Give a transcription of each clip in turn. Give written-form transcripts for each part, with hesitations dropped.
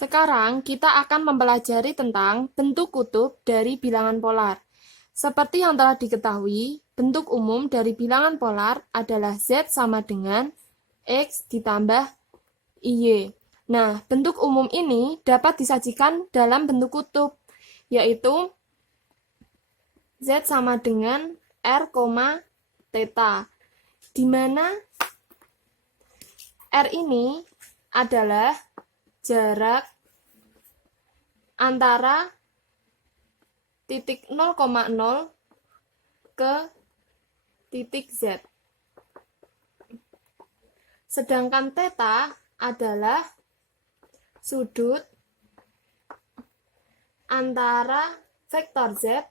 Sekarang kita akan mempelajari tentang bentuk kutub dari bilangan polar. Seperti yang telah diketahui, bentuk umum dari bilangan polar adalah Z sama dengan X ditambah IY. Nah, bentuk umum ini dapat disajikan dalam bentuk kutub, yaitu Z sama dengan R, theta, di mana R ini adalah jarak antara titik 0,0 ke titik Z. Sedangkan theta adalah sudut antara vektor Z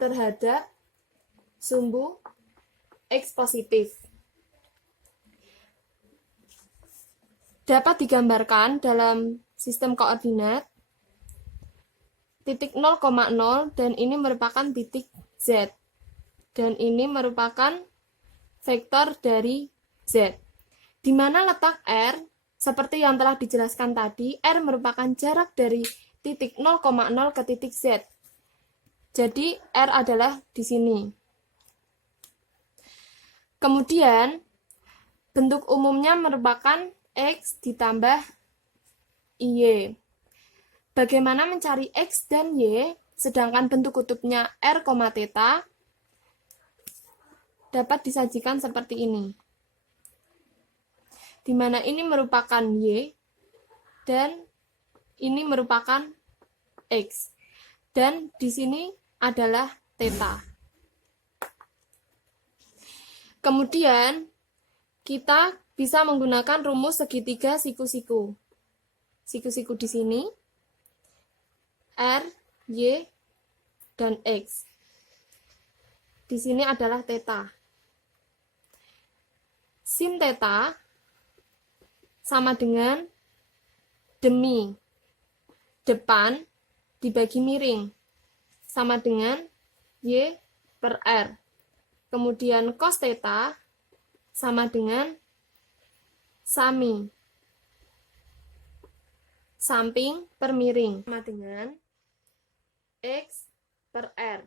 terhadap sumbu X positif. Dapat digambarkan dalam sistem koordinat titik 0,0 dan ini merupakan titik Z. Dan ini merupakan vektor dari Z. Di mana letak R? Seperti yang telah dijelaskan tadi, R merupakan jarak dari titik 0,0 ke titik Z. Jadi R adalah di sini. Kemudian bentuk umumnya merupakan X ditambah IY. Bagaimana mencari X dan Y, sedangkan bentuk kutubnya R, theta, dapat disajikan seperti ini. Di mana ini merupakan Y, dan ini merupakan X. Dan di sini adalah theta. Kemudian, kita bisa menggunakan rumus segitiga siku-siku. Siku-siku di sini, R, Y, dan X. Di sini adalah theta. Sin theta sama dengan demi depan dibagi miring sama dengan Y per R. Kemudian cos theta sama dengan sami samping per miring sama dengan X per R.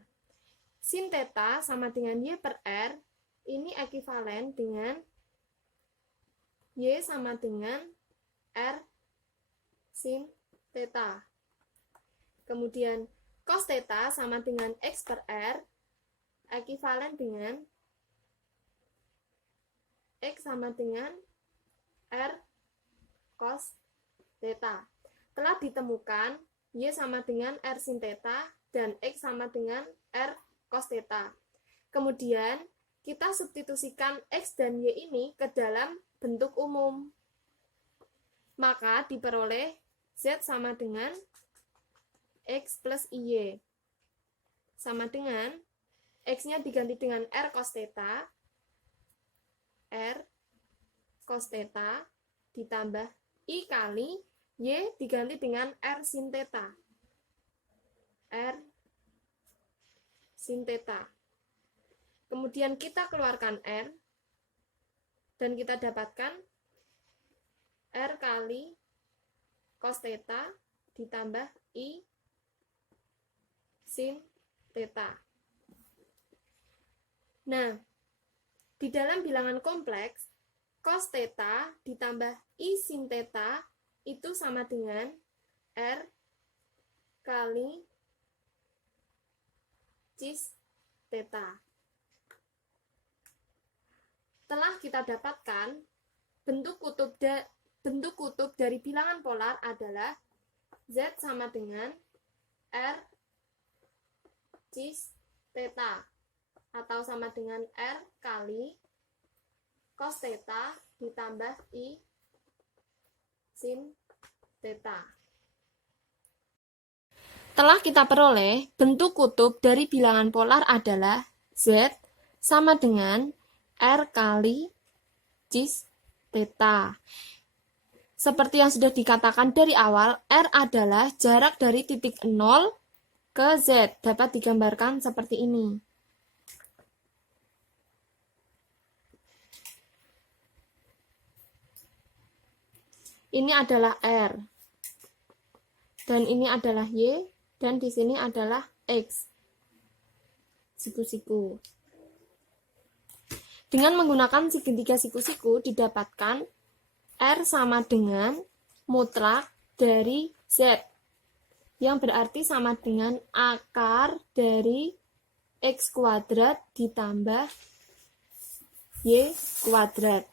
Sin theta sama dengan Y per R, ini ekuivalen dengan Y sama dengan R sin theta. Kemudian cos theta sama dengan X per R, ekuivalen dengan X sama dengan R cos theta. Telah ditemukan Y sama dengan R sin theta dan X sama dengan R cos theta. Kemudian kita substitusikan X dan Y ini ke dalam bentuk umum. Maka diperoleh Z sama dengan X plus IY. Sama dengan X-nya diganti dengan R cos theta, R cos theta ditambah I kali Y diganti dengan R sin theta, R sin theta. Kemudian kita keluarkan R, dan kita dapatkan R kali cos theta ditambah I sin theta. Nah, di dalam bilangan kompleks, cos theta ditambah I sin theta itu sama dengan R kali cis theta. Telah kita dapatkan bentuk kutub dari bilangan polar adalah Z sama dengan R cis theta atau sama dengan R kali cos theta ditambah I sin theta. Telah kita peroleh bentuk kutub dari bilangan polar adalah Z sama dengan R kali cis theta. Seperti yang sudah dikatakan dari awal, R adalah jarak dari titik 0 ke Z. Dapat digambarkan seperti ini. Ini adalah R. dan ini adalah Y, dan di sini adalah X. Siku-siku. Dengan menggunakan segitiga siku-siku didapatkan R sama dengan mutlak dari Z, yang berarti sama dengan akar dari X kuadrat ditambah Y kuadrat.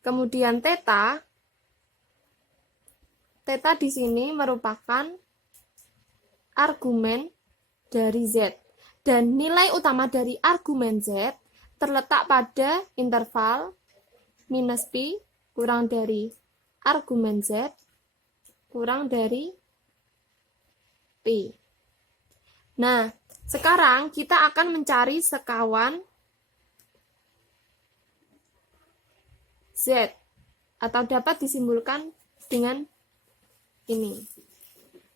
Kemudian theta di sini merupakan argumen dari Z. Dan nilai utama dari argumen Z terletak pada interval minus pi kurang dari argumen Z kurang dari pi. Nah, sekarang kita akan mencari sekawan Z, atau dapat disimbolkan dengan ini.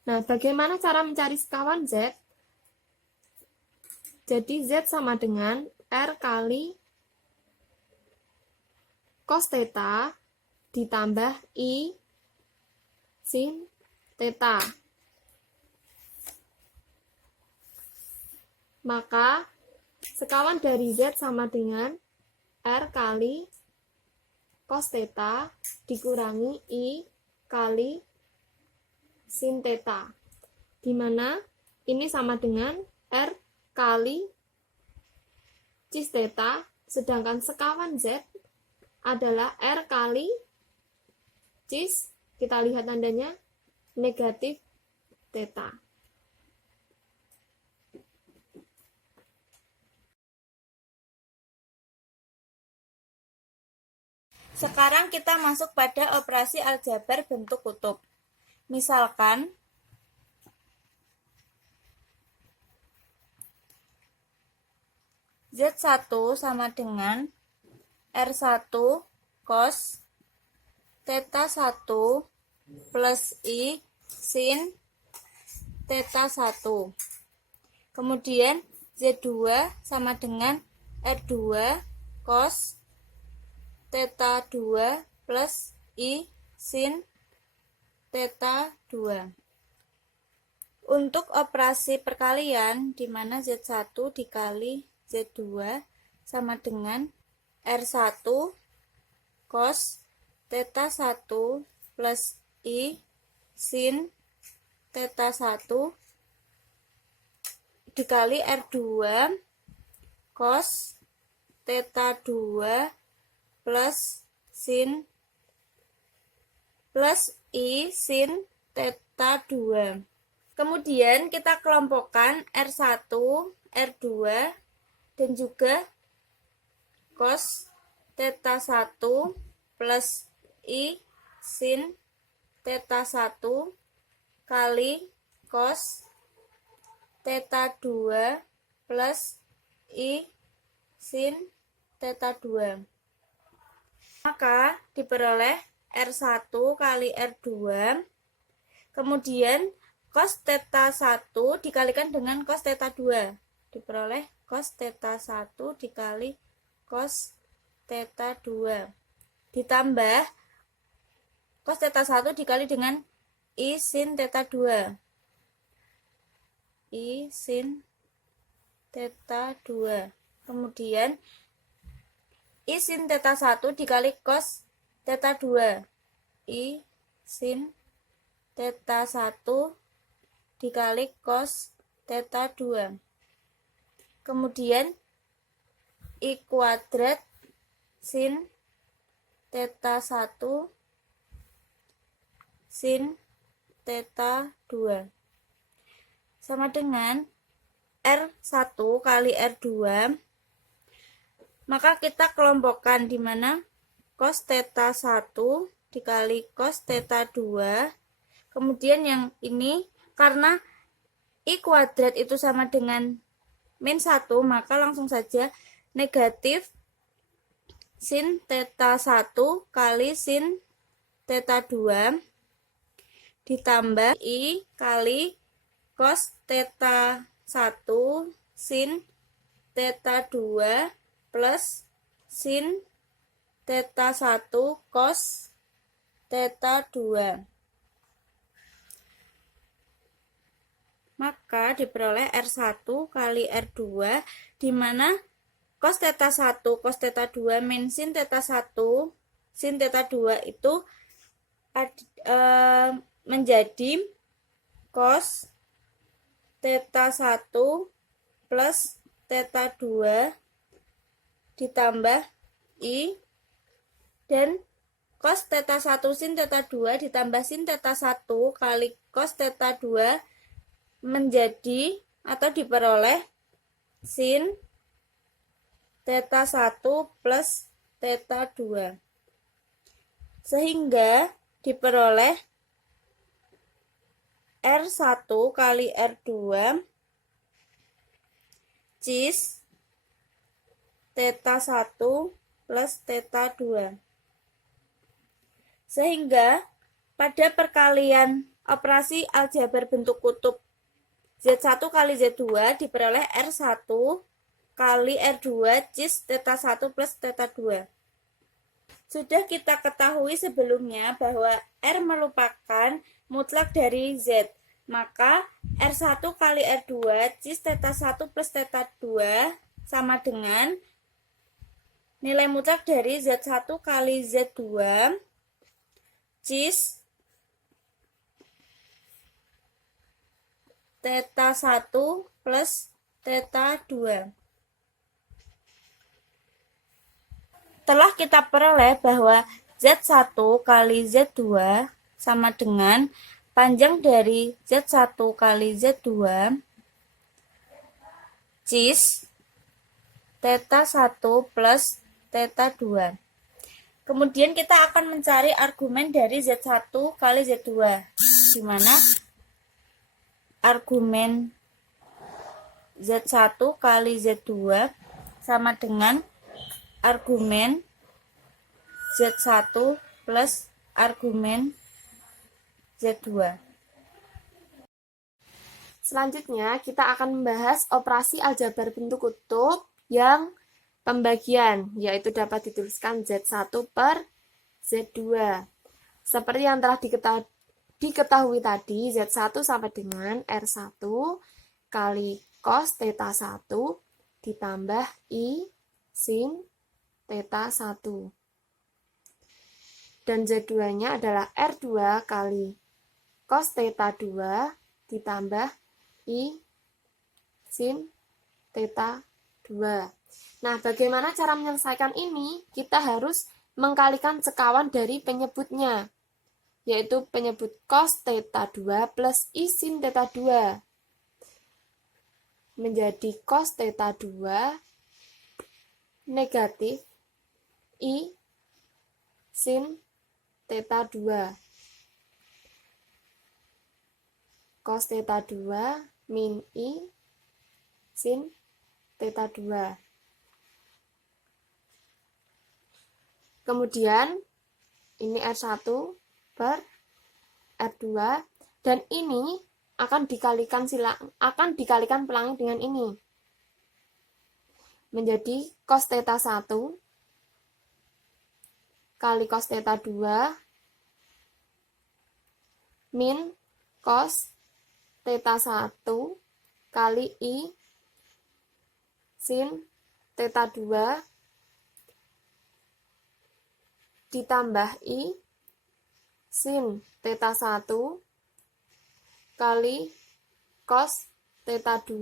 Nah, bagaimana cara mencari sekawan Z? Jadi Z sama dengan R kali cos theta ditambah I sin theta. Maka sekawan dari Z sama dengan R kali cos theta dikurangi I kali sin theta, di mana ini sama dengan R kali cis theta, sedangkan sekawan Z adalah R kali cis, kita lihat tandanya, negatif theta. Sekarang kita masuk pada operasi aljabar bentuk kutub. Misalkan, Z1 sama dengan R1 cos theta 1 plus I sin theta 1. Kemudian Z2 sama dengan R2 cos theta 2 plus I sin theta 2. Untuk operasi perkalian, di mana Z1 dikali Z2 sama dengan R1 cos theta 1 plus I sin theta 1 dikali R2 cos theta 2 plus sin plus I sin theta 2. Kemudian kita kelompokkan R1, R2, dan juga cos theta 1 plus I sin theta 1 kali cos theta 2 plus I sin theta 2. Maka diperoleh R1 kali R2, kemudian cos theta 1 dikalikan dengan cos theta 2, diperoleh cos theta 1 dikali cos theta 2, ditambah cos theta 1 dikali dengan I sin theta 2, I sin theta 2, kemudian I sin theta 1 dikali cos theta 2, I sin theta 1 dikali cos theta 2. Kemudian I kuadrat sin theta 1 sin theta 2 sama dengan R1 kali R2. Maka kita kelompokkan, di mana cos theta 1 dikali cos theta 2. Kemudian yang ini karena I kuadrat itu sama dengan min 1, maka langsung saja negatif sin theta 1 kali sin theta 2 ditambah I kali cos theta 1 sin theta 2 plus sin theta 1 cos theta 2. Maka diperoleh R1 kali R2, di mana cos theta 1, cos theta 2 min sin theta 1, sin theta 2 itu menjadi cos theta 1 plus theta 2 ditambah I, dan cos theta 1 sin theta 2 ditambah sin theta 1 kali cos theta 2 menjadi atau diperoleh sin theta 1 plus theta 2, sehingga diperoleh R1 kali R2 cis theta 1 plus theta 2. Sehingga pada perkalian operasi aljabar bentuk kutub Z1 kali Z2 diperoleh R1 kali R2 cis theta 1 plus theta 2. Sudah kita ketahui sebelumnya bahwa R merupakan mutlak dari Z. Maka R1 kali R2 cis theta 1 plus theta 2 sama dengan nilai mutlak dari Z1 kali Z2 cis theta 1 plus theta 2. Telah kita peroleh bahwa Z1 kali Z2 sama dengan panjang dari Z1 kali Z2 cis theta 1 plus theta 2. Kemudian kita akan mencari argumen dari Z1 kali Z2, di mana argumen Z1 kali Z2 sama dengan argumen Z1 plus argumen Z2. Selanjutnya, kita akan membahas operasi aljabar bentuk kutub yang pembagian, yaitu dapat dituliskan Z1 per Z2. Seperti yang telah diketahui tadi, Z1 sama dengan R1 kali cos theta 1 ditambah I sin theta 1. Dan Z2-nya adalah R2 kali cos theta 2 ditambah I sin theta 2. Nah, bagaimana cara menyelesaikan ini? Kita harus mengkalikan sekawan dari penyebutnya, yaitu penyebut cos theta 2 plus I sin theta 2 menjadi cos theta 2 negatif I sin theta 2. Cos theta 2 min I sin theta 2. Kemudian ini R1 per R2, dan ini akan dikalikan pelangi dengan ini menjadi cos theta 1 kali cos theta 2 min cos theta 1 kali I sin theta 2 ditambah I sin theta 1 kali cos theta 2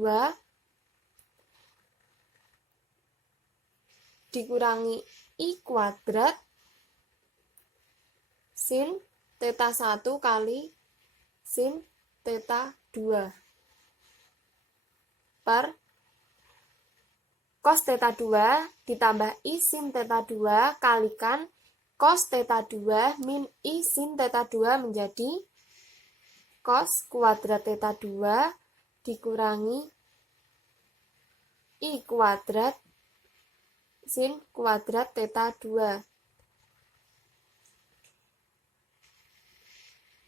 dikurangi I kuadrat sin theta 1 kali sin theta 2 per cos theta 2 ditambah I sin theta 2 kalikan cos theta 2 min I sin theta 2 menjadi cos kuadrat theta 2 dikurangi I kuadrat sin kuadrat theta 2.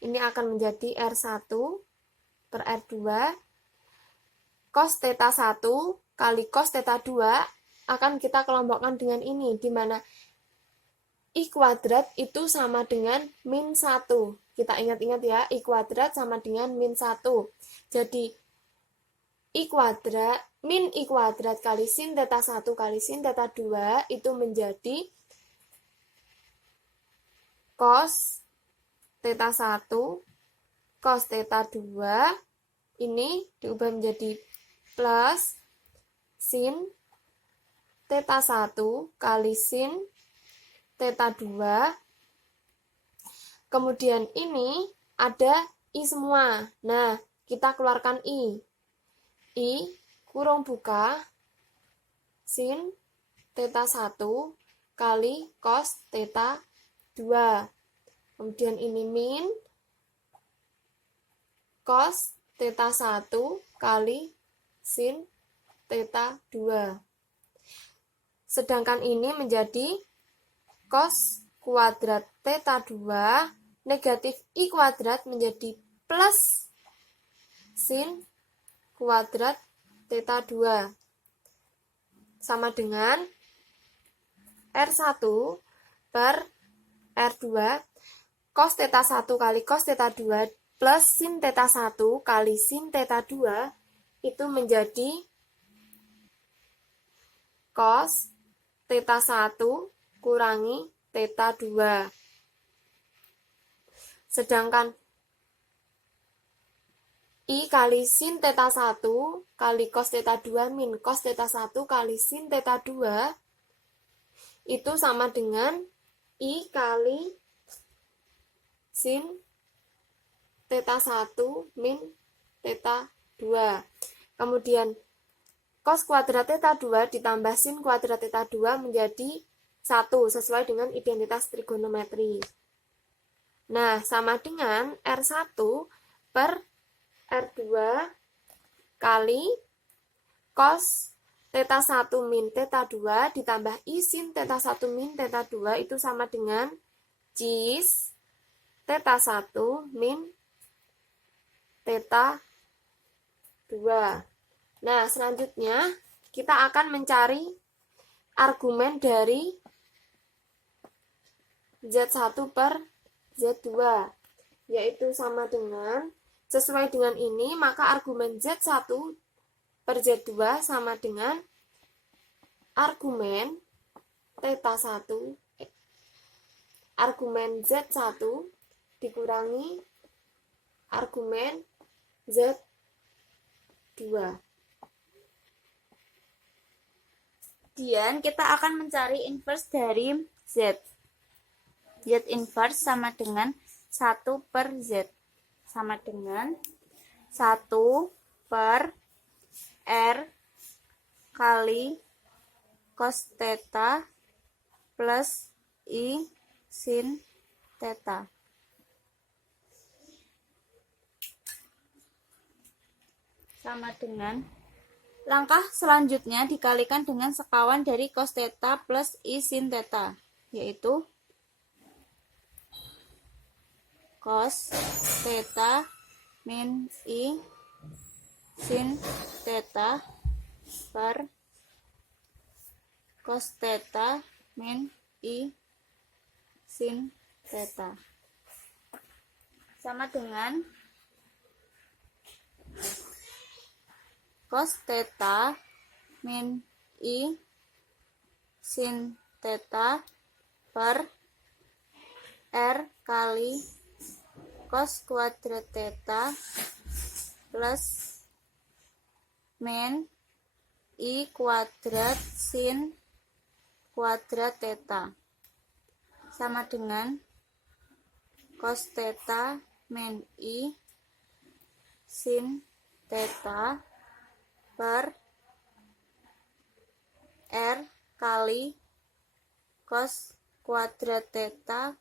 Ini akan menjadi R1 per R2. Cos theta 1 kali cos theta 2 akan kita kelompokkan dengan ini, di mana I kuadrat itu sama dengan min 1. Kita ingat-ingat ya, I kuadrat sama dengan min 1. Jadi, min I kuadrat kali sin theta 1 kali sin theta 2 itu menjadi cos theta 1, cos theta 2, ini diubah menjadi plus sin theta 1 kali sin theta 2. Kemudian ini ada I semua. Nah, kita keluarkan I. I kurung buka sin theta 1 kali cos theta 2. Kemudian ini min cos theta 1 kali sin theta 2. Sedangkan ini menjadi cos kuadrat theta 2 negatif I kuadrat menjadi plus sin kuadrat theta 2. Sama dengan R1 per R2 cos theta 1 kali cos theta 2 plus sin theta 1 kali sin theta 2 itu menjadi cos theta 1 kurangi theta 2. Sedangkan I kali sin theta 1 kali cos theta 2 min cos theta 1 kali sin theta 2 itu sama dengan I kali sin theta 1 min theta 2. Kemudian cos kuadrat theta 2 ditambah sin kuadrat theta 2 menjadi 1 sesuai dengan identitas trigonometri. Nah, sama dengan R1 per R2 kali cos theta 1 min theta 2 ditambah I sin theta 1 min theta 2 itu sama dengan cis theta 1 min theta 2. Nah, selanjutnya kita akan mencari argumen dari Z1 per Z2, yaitu sama dengan, sesuai dengan ini, maka argumen Z1 per Z2 sama dengan argumen theta 1, argumen Z1 dikurangi argumen Z2. Kemudian kita akan mencari inverse dari Z. Z inverse sama dengan 1 per Z. Sama dengan 1 per R kali cos theta plus I sin theta. Sama dengan langkah selanjutnya dikalikan dengan sekawan dari cos theta plus I sin theta, yaitu cos theta min I sin theta per cos theta min I sin theta. Sama dengan cos theta min I sin theta per R kali cos kuadrat theta plus min I kuadrat sin kuadrat theta sama dengan cos theta min I sin theta per R kali cos kuadrat theta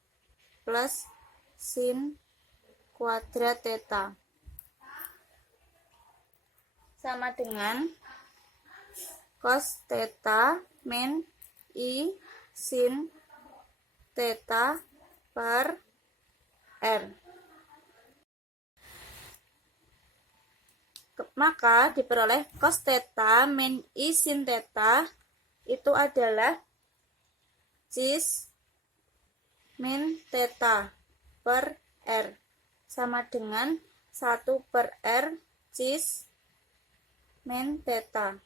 plus sin kuadrat theta sama dengan cos theta min I sin theta per R. Maka diperoleh cos theta min I sin theta itu adalah cis min theta per R sama dengan 1 per R cis min theta.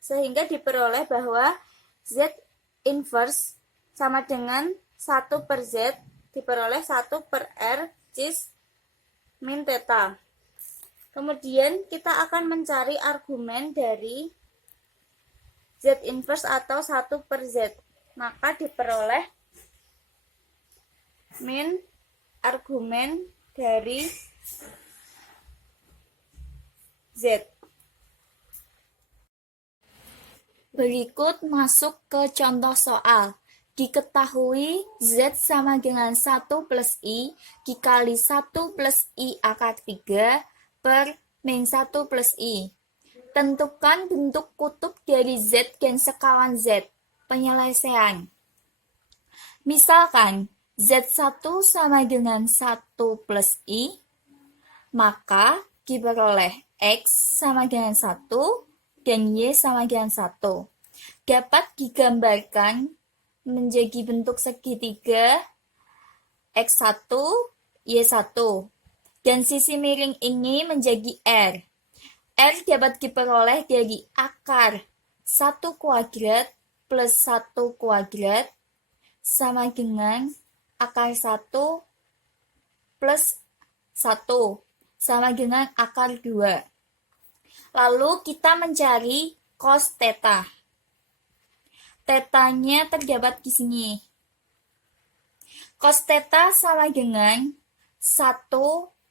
Sehingga diperoleh bahwa Z inverse sama dengan 1 per Z diperoleh 1 per R cis min theta. Kemudian kita akan mencari argumen dari Z inverse atau 1 per Z. Maka diperoleh min argumen dari Z. Berikut masuk ke contoh soal. Diketahui Z sama dengan 1 plus I dikali 1 plus I akar 3 per min 1 plus I. Tentukan bentuk kutub dari Z dan sekawan Z. Penyelesaian. Misalkan Z1 sama dengan 1 plus I, maka diperoleh X sama dengan 1 dan Y sama dengan 1. Dapat digambarkan menjadi bentuk segitiga X1, Y1. Dan sisi miring ini menjadi R. R dapat diperoleh dari akar 1 kuadrat plus 1 kuadrat sama dengan akar 1 plus 1 sama dengan akar 2. Lalu kita mencari cos theta. Tetanya terdapat di sini. Cos theta sama dengan 1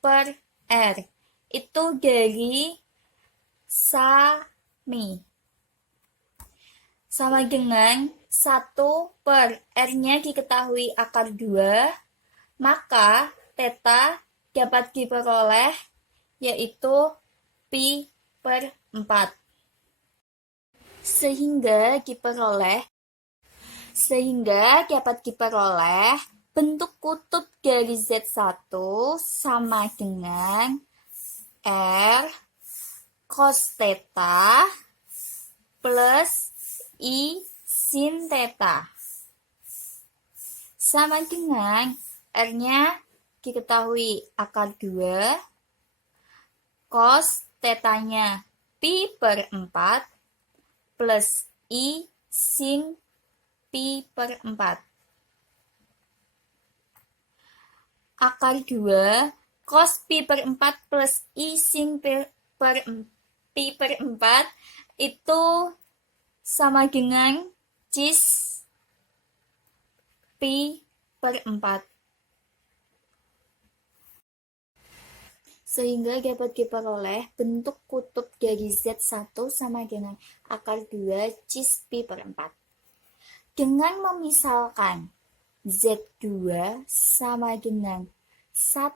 per R. Itu dari sami. Sama dengan 1 per R-nya diketahui akar 2, maka theta dapat diperoleh yaitu pi per 4. Sehingga dapat diperoleh bentuk kutub dari Z1 sama dengan R cos theta plus I sin theta. Sama dengan R-nya diketahui akar 2, cos theta-nya pi per 4 plus I sin pi per 4. Akar 2 cos pi per 4 plus I sin pi per 4 itu sama dengan cis pi per 4. Sehingga dapat diperoleh bentuk kutub dari Z1 sama dengan akar 2 cis pi per 4. Dengan memisalkan Z2 sama dengan 1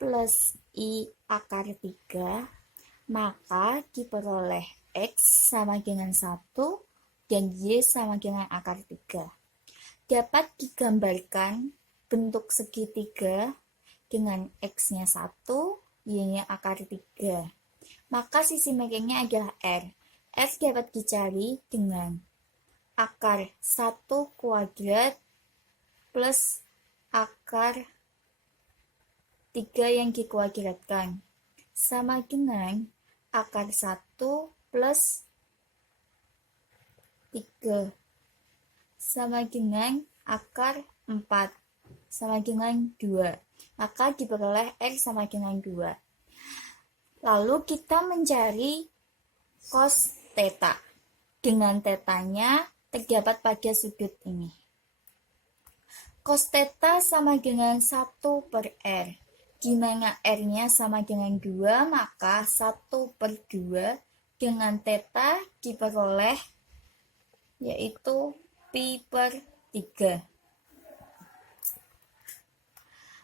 plus I akar 3, maka diperoleh X sama dengan 1 dan Y sama dengan akar 3. Dapat digambarkan bentuk segitiga dengan X-nya 1, Y-nya akar 3. Maka sisi miringnya adalah R. R dapat dicari dengan akar 1 kuadrat plus akar 3 yang dikuadratkan sama dengan akar 1 plus 3 sama dengan akar 4 sama dengan 2. Maka diperoleh R sama dengan 2. Lalu kita mencari cos theta. Dengan tetanya terdapat pada sudut ini. Cos theta sama dengan 1 per R. Di mana R-nya sama dengan 2, maka 1 per 2 dengan theta diperoleh yaitu pi per 3.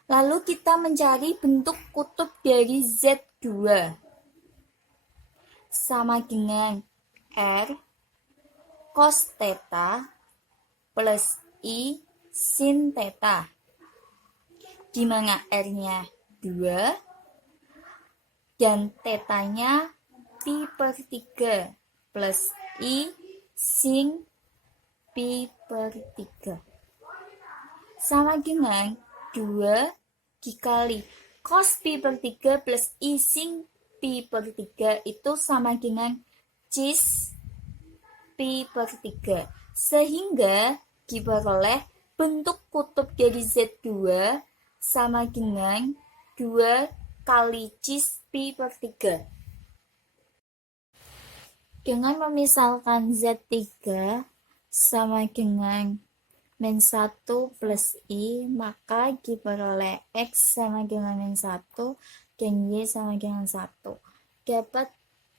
Lalu kita mencari bentuk kutub dari Z2 sama dengan R cos theta plus I sin theta, di mana R-nya 2 dan tetanya pi per 3 plus I sin pi per 3. sama dengan 2 dikali cos pi per 3 plus I sin pi per 3 itu sama dengan cis pi per 3. Sehingga diperoleh bentuk kutub dari Z2 sama dengan 2 kali cis pi per 3. Dengan memisalkan Z3 sama dengan min 1 plus I, maka diperoleh X sama dengan min 1 dan Y sama dengan 1. Dapat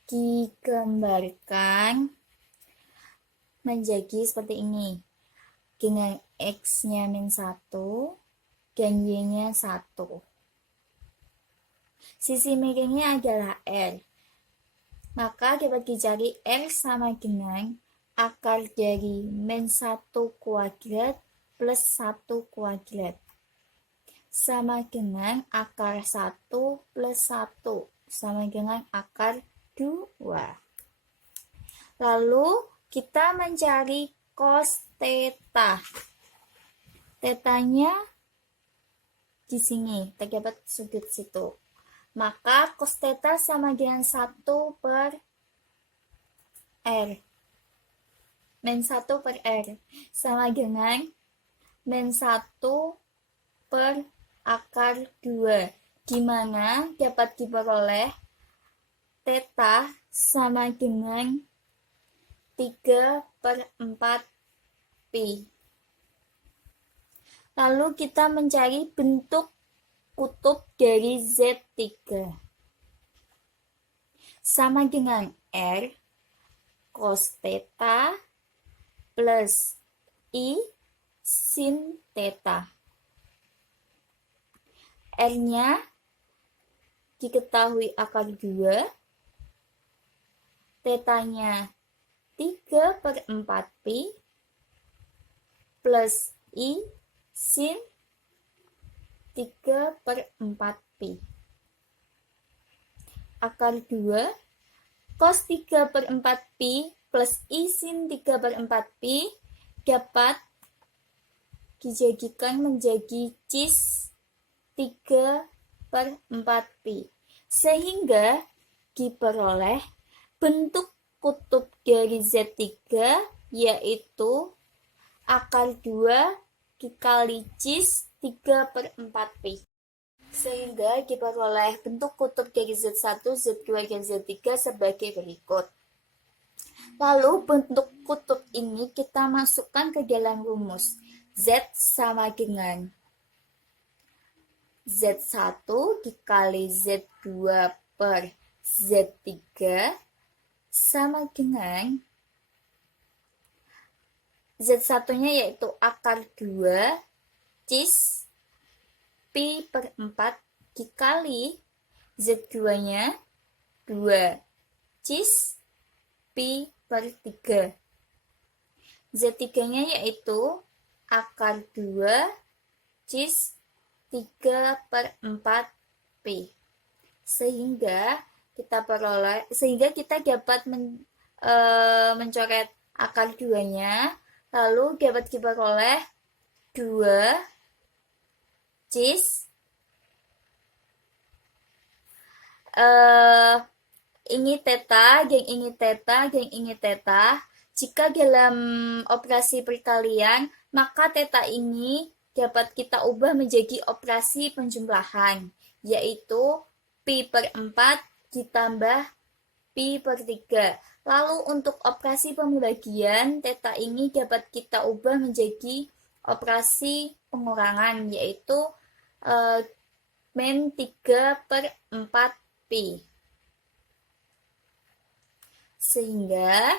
digambarkan menjadi seperti ini. Dengan X-nya min 1 dan Y-nya 1. Sisi miringnya adalah R. Maka dapat dicari R sama dengan akar dari min 1 kuadrat plus 1 kuadrat. Sama dengan akar 1 plus 1. Sama dengan akar 2. Lalu kita mencari cos theta. Tetanya di sini, terdapat sudut situ. Maka cos theta sama dengan 1 per R. Min 1 per R sama dengan min 1 per akar 2, di mana dapat diperoleh theta sama dengan 3 per 4 pi. Lalu kita mencari bentuk kutub dari Z3 sama dengan R cos theta plus I sin theta. R-nya diketahui akar 2, theta-nya 3 per 4 pi plus I sin 3 per 4 pi. Akar 2 cos 3 per 4 pi plus I sin 3 per 4 pi dapat dijadikan menjadi cis 3 per 4 pi. Sehingga diperoleh bentuk kutub dari Z3 yaitu akar 2 dikali cis 3 per 4 pi. Sehingga diperoleh bentuk kutub dari Z1, Z2, dan Z3 sebagai berikut. Lalu bentuk kutub ini kita masukkan ke dalam rumus. Z sama dengan Z1 dikali Z2 per Z3 sama dengan Z1-nya yaitu akar 2 cis pi per 4 dikali Z2-nya 2 cis pi per 3. Z3-nya yaitu akar 2 cis 3 per 4 pi. Sehingga kita dapat mencoret akar 2-nya, lalu dapat diperoleh 2 cis ini theta, dan ini theta, dan ini theta. Jika dalam operasi perkalian, maka theta ini dapat kita ubah menjadi operasi penjumlahan, yaitu pi per 4 ditambah pi per 3. Lalu untuk operasi pembagian, theta ini dapat kita ubah menjadi operasi pengurangan, yaitu min 3 per 4 pi. Sehingga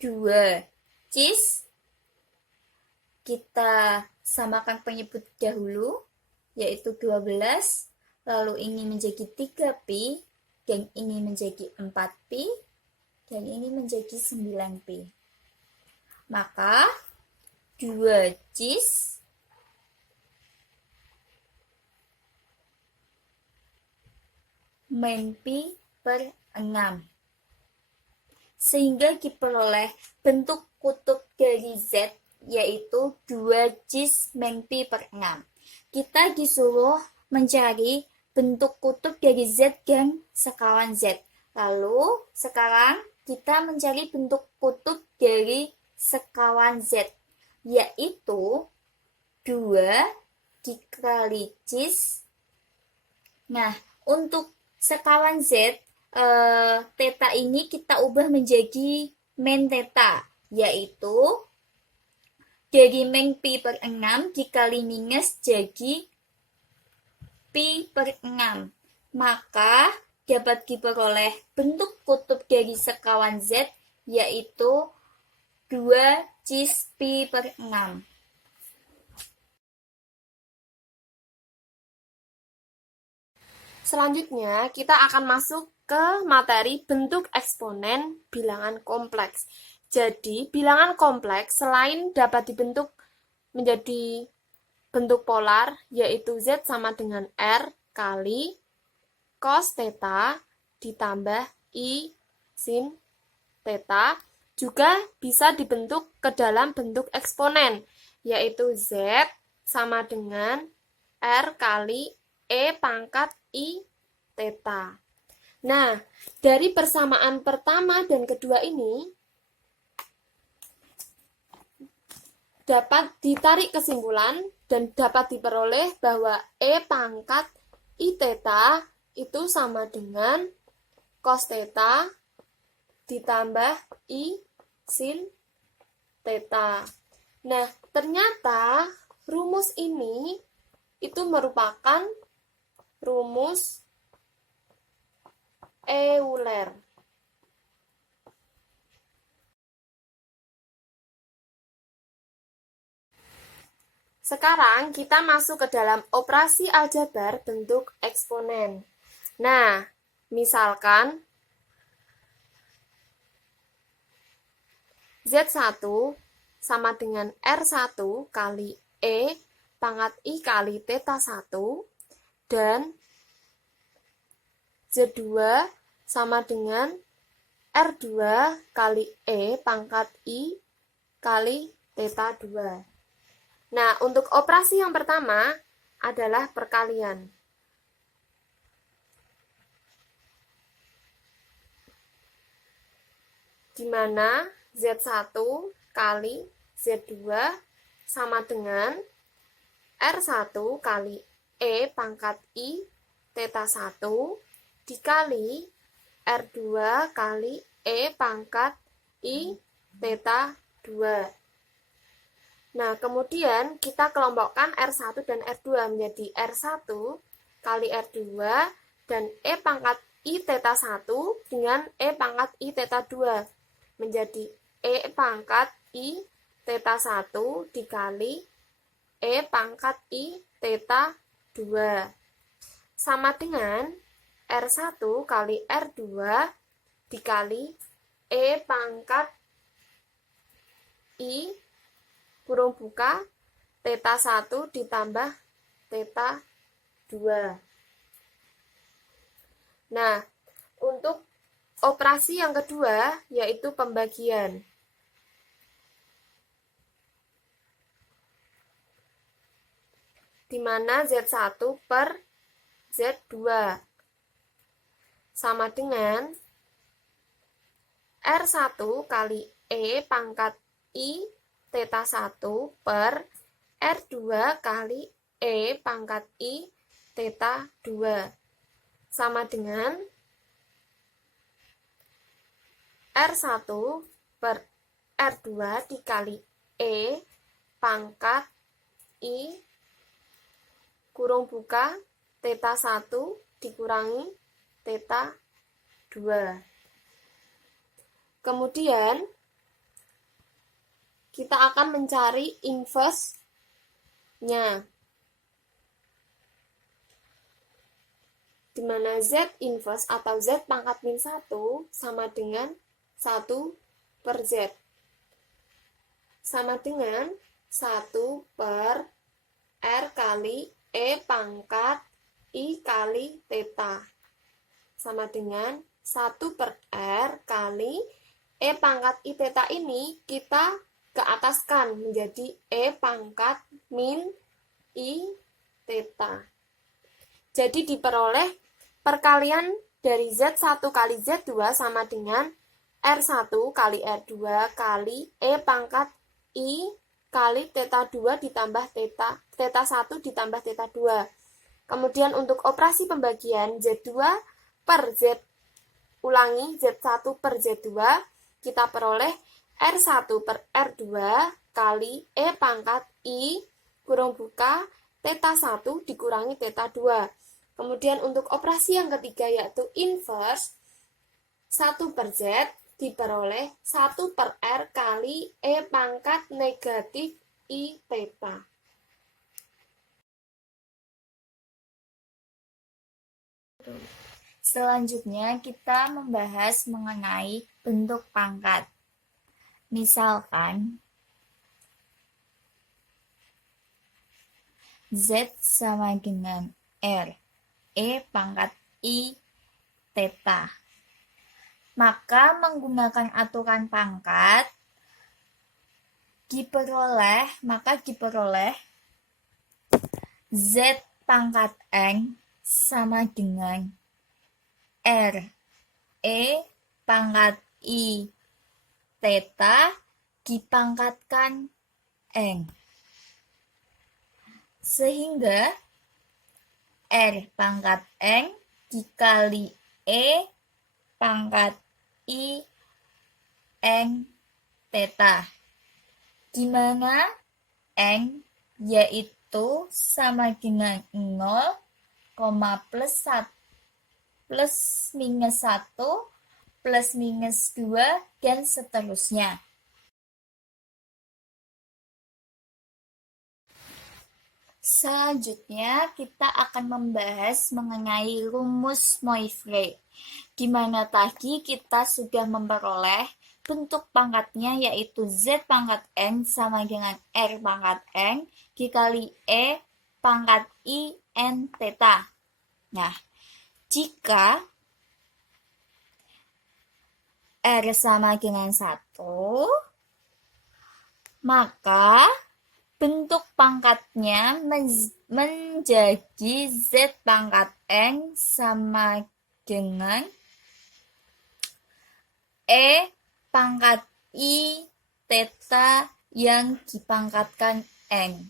2 cis kita samakan penyebut dahulu, yaitu 12, lalu ini menjadi 3 pi, dan ini menjadi 4 pi, dan ini menjadi 9 pi. Maka 2 cis min pi per 6. Sehingga diperoleh bentuk kutub dari Z yaitu 2 cis meng pi per 6. Kita disuruh mencari bentuk kutub dari Z dan sekawan Z. Lalu sekarang kita mencari bentuk kutub dari sekawan Z, yaitu 2 dikali cis. Nah, untuk sekawan Z, theta ini kita ubah menjadi men theta, yaitu dari meng pi per 6 dikali minus jadi pi per 6. Maka dapat diperoleh bentuk kutub dari sekawan Z, yaitu 2 cis pi per 6. Selanjutnya, kita akan masuk ke materi bentuk eksponen bilangan kompleks. Jadi, bilangan kompleks selain dapat dibentuk menjadi bentuk polar, yaitu Z sama dengan R kali cos theta ditambah I sin theta, juga bisa dibentuk ke dalam bentuk eksponen, yaitu Z sama dengan R kali E pangkat I theta. Nah, dari persamaan pertama dan kedua ini, dapat ditarik kesimpulan dan dapat diperoleh bahwa E pangkat I theta itu sama dengan cos theta ditambah I sin theta. Nah, ternyata rumus ini itu merupakan rumus Euler. Sekarang kita masuk ke dalam operasi aljabar bentuk eksponen. Nah, misalkan Z1 sama dengan R1 kali E pangkat I kali theta 1, dan Z2 sama dengan R2 kali E pangkat I kali theta 2. Nah, untuk operasi yang pertama adalah perkalian. Di mana Z1 kali Z2 sama dengan R1 kali E pangkat I theta 1 dikali R2 kali E pangkat I theta 2. Nah, kemudian kita kelompokkan R1 dan R2 menjadi R1 kali R2 dan E pangkat I theta 1 dengan E pangkat I theta 2 menjadi E pangkat I theta 1 dikali E pangkat I theta 2 sama dengan R1 kali R2 dikali E pangkat I kurung buka theta 1 ditambah theta 2. Nah, untuk operasi yang kedua yaitu pembagian. Di mana Z1 per Z2 sama dengan R1 kali E pangkat I theta 1 per R2 kali E pangkat I theta 2 sama dengan R1 per R2 dikali E pangkat I kurung buka theta 1 dikurangi theta 2. Kemudian kita akan mencari inverse-nya. Di mana Z inverse atau Z pangkat min 1 sama dengan 1 per Z. Sama dengan 1 per R kali E pangkat I kali theta. Sama dengan 1 per R kali E pangkat I theta ini kita keataskan menjadi E pangkat min I theta. Jadi diperoleh perkalian dari Z1 kali Z2 sama dengan R1 kali R2 kali E pangkat I kali theta 2 ditambah theta 1 ditambah theta 2. Kemudian untuk operasi pembagian Z2 per Z, ulangi Z1 per Z2, kita peroleh R1 per R2 kali E pangkat I kurung buka theta 1 dikurangi theta 2. Kemudian untuk operasi yang ketiga yaitu inverse, 1 per Z diperoleh 1 per R kali E pangkat negatif I theta. Selanjutnya kita membahas mengenai bentuk pangkat. Misalkan Z sama dengan R, E pangkat I theta. Maka menggunakan aturan pangkat diperoleh Z pangkat N sama dengan R E pangkat I theta dipangkatkan N. Sehingga R pangkat N dikali E pangkat I N theta, di mana N yaitu sama dengan 0, plus minus 1, plus minus 2, dan seterusnya. Selanjutnya, kita akan membahas mengenai rumus Moivre, di mana tadi kita sudah memperoleh bentuk pangkatnya yaitu Z pangkat N sama dengan R pangkat N dikali E pangkat I N theta. Nah, jika R sama dengan 1, maka bentuk pangkatnya menjadi Z pangkat N sama dengan E pangkat I theta yang dipangkatkan N,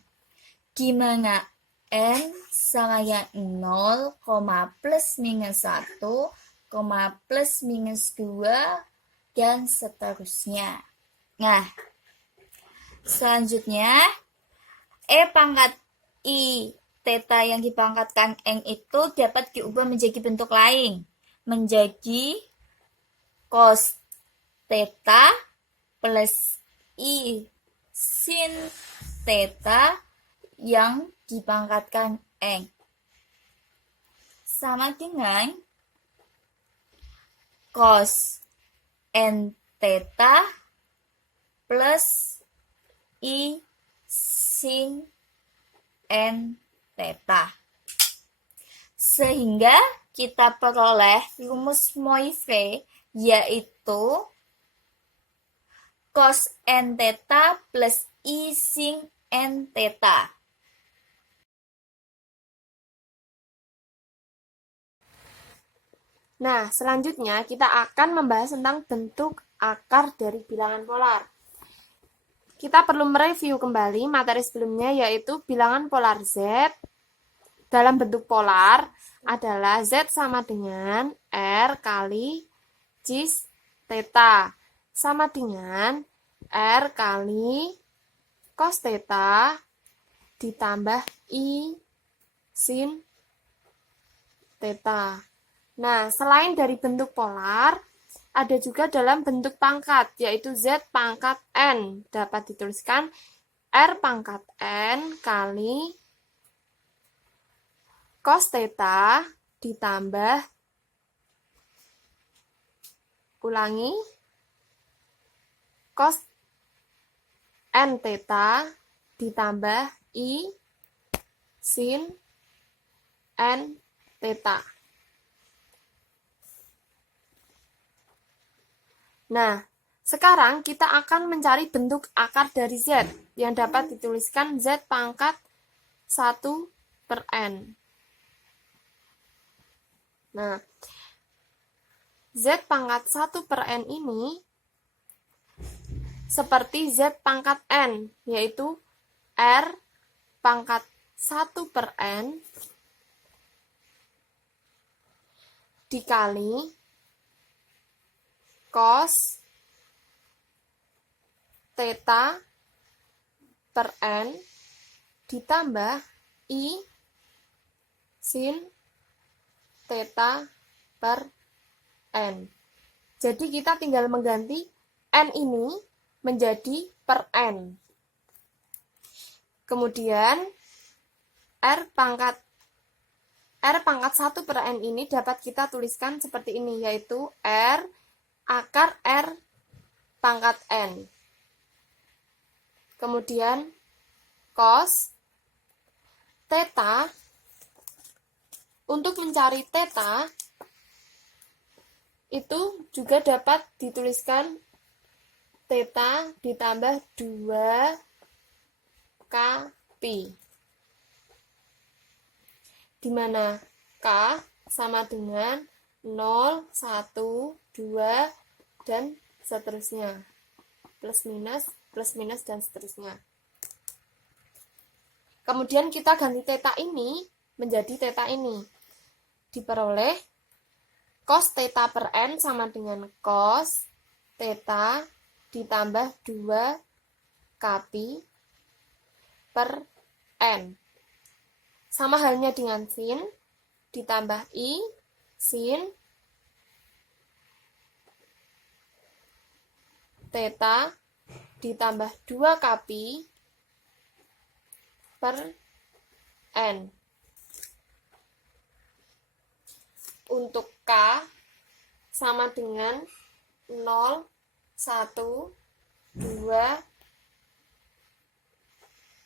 di mana N sama dengan 0, plus minus 1, plus minus 2, dan seterusnya. Nah, selanjutnya E pangkat I theta yang dipangkatkan N itu dapat diubah menjadi bentuk lain, menjadi cos theta plus I sin theta yang dipangkatkan N, sama dengan cos N theta plus I sin N theta. Sehingga kita peroleh rumus Moivre yaitu cos N theta plus I sin N theta. Nah, selanjutnya kita akan membahas tentang bentuk akar dari bilangan polar. Kita perlu mereview kembali materi sebelumnya, yaitu bilangan polar Z dalam bentuk polar adalah Z sama dengan R kali cis theta sama dengan R kali cos theta ditambah I sin theta. Nah, selain dari bentuk polar, ada juga dalam bentuk pangkat, yaitu Z pangkat N. Dapat dituliskan R pangkat N kali cos theta ditambah, ulangi, cos N theta ditambah I sin N theta. Nah, Sekarang kita akan mencari bentuk akar dari Z yang dapat dituliskan Z pangkat 1 per N. Nah, Z pangkat 1 per N ini seperti Z pangkat N, yaitu R pangkat 1 per N dikali cos theta per N ditambah I sin theta per N. Jadi kita tinggal mengganti N ini menjadi per N. Kemudian R pangkat 1 per N ini dapat kita tuliskan seperti ini, yaitu R akar R pangkat N. Kemudian cos theta, untuk mencari theta itu juga dapat dituliskan theta ditambah 2 K pi, di mana K sama dengan 0, 1, 2, dan seterusnya. Plus minus, dan seterusnya. Kemudian kita ganti theta ini menjadi theta ini. Diperoleh cos theta per N sama dengan cos theta ditambah 2 K pi per N. Sama halnya dengan sin, ditambah I sin theta ditambah 2 K pi per N. Untuk K sama dengan 0, 1, 2,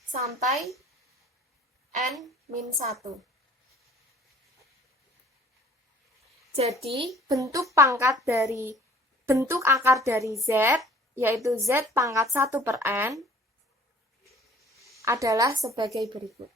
sampai N-1. Jadi, bentuk akar dari Z, yaitu Z pangkat 1 per N, adalah sebagai berikut.